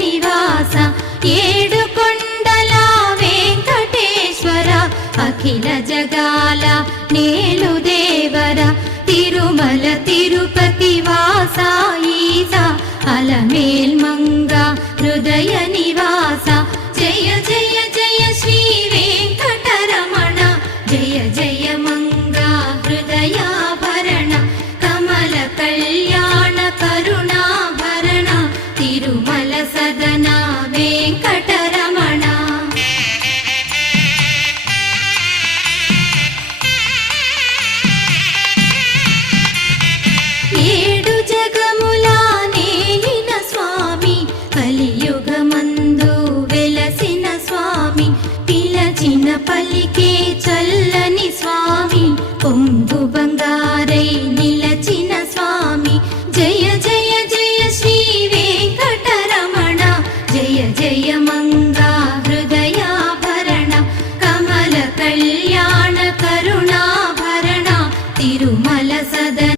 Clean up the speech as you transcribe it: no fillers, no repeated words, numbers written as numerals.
నివాస ఏడు కొండల వెంకటేశ్వర అఖిల జగాల నేలు దేవర తిరుమల తిరుపతి వాస ఈస అలమేల్ మంగ హృదయ నివాస జయ జయ జయ శ్రీ వెంకటరమణ జయ జయ మంగ హృదయాభరణ కమల కళ్యాణ కరుణాభరణ తిరుమల సదన వెంకటరమణ ఏడు జగముల నేలిన స్వామి కలియుగమందు వెలసిన స్వామి పిలచిన పలికే